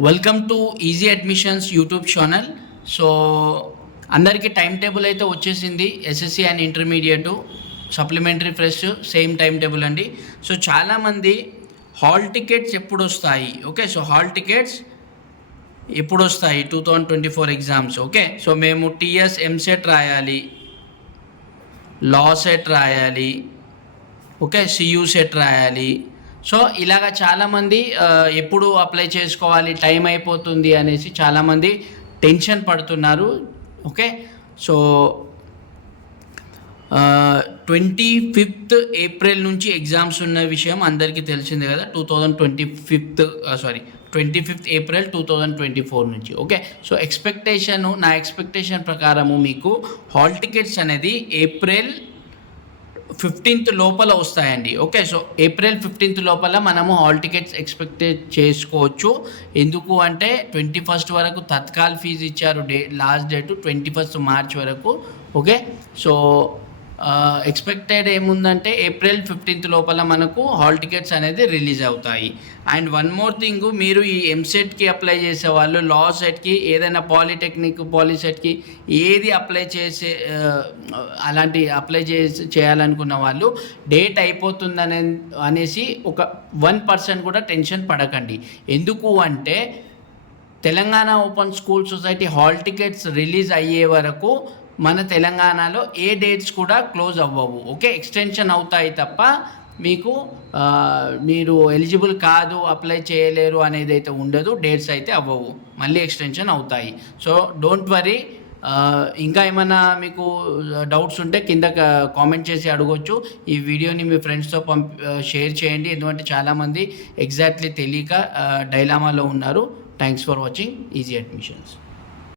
Welcome to easy admissions YouTube channel so అందరికీ time table అయితే వచ్చేసింది. SSC and intermediate supplementary fresh same time table అండి. So చాలామంది hall tickets ఎప్పుడు వస్తాయి ఓకే సో హాల్ టికెట్స్ ఎప్పుడు వస్తాయి two thousand twenty four exams okay so మేము టీఎస్ ఎంసెట్ రాయాలి లా సెట్ రాయాలి ఓకే సియూ సెట్ రాయాలి సో ఇలాగ చాలామంది ఎప్పుడు అప్లై చేసుకోవాలి టైం అయిపోతుంది అనేసి చాలామంది టెన్షన్ పడుతున్నారు. Okay? So twenty fifth April నుంచి ఎగ్జామ్స్ ఉన్న విషయం అందరికీ తెలిసిందే కదా two thousand twenty fifth sorry twenty fifth April two thousand twenty four నుంచి. ఓకే? సో ఎక్స్పెక్టేషన్ నా ఎక్స్పెక్టేషన్ ప్రకారము మీకు హాల్ టికెట్స్ అనేది ఏప్రిల్ ఫిఫ్టీన్త్ లోపల వస్తాయండి. ఓకే సో ఏప్రిల్ ఫిఫ్టీన్త్ లోపల మనము హాల్ టికెట్స్ ఎక్స్పెక్ట్ చేసుకోవచ్చు. ఎందుకు అంటే ట్వంటీ ఫస్ట్ వరకు తత్కాల్ ఫీజు ఇచ్చారు. Day last date twenty first March వరకు. ఓకే సో ఎక్స్పెక్టెడ్ ఏముందంటే ఏప్రిల్ ఫిఫ్టీన్త్ లోపల మనకు హాల్ టికెట్స్ అనేది రిలీజ్ అవుతాయి. అండ్ వన్ మోర్ థింగ్ మీరు ఈ ఎంసెట్కి అప్లై చేసే వాళ్ళు లా సెట్కి ఏదైనా పాలిటెక్నిక్ పాలిసెట్కి ఏది అప్లై చేసే అలాంటి అప్లై చేసి చేయాలనుకున్న వాళ్ళు డేట్ అయిపోతుందనే అనేసి ఒక వన్ పర్సెంట్ కూడా టెన్షన్ పడకండి. ఎందుకు అంటే Telangana open school society hall tickets release అయ్యే వరకు మన తెలంగాణలో ఏ డేట్స్ కూడా క్లోజ్ అవ్వవు ఓకే ఎక్స్టెన్షన్ అవుతాయి తప్ప మీకు మీరు ఎలిజిబుల్ కాదు అప్లై చేయలేరు అనేది అయితే ఉండదు డేట్స్ అయితే అవ్వవు మళ్ళీ ఎక్స్టెన్షన్ అవుతాయి. సో డోంట్ వరీ ఇంకా ఏమైనా మీకు డౌట్స్ ఉంటే కింద కామెంట్ చేసి అడగొచ్చు. ఈ వీడియోని మీ ఫ్రెండ్స్తో పంప్ షేర్ చేయండి ఎందుకంటే చాలామంది ఎగ్జాక్ట్లీ తెలియక డైలామాలో ఉన్నారు. Thanks for watching easy admissions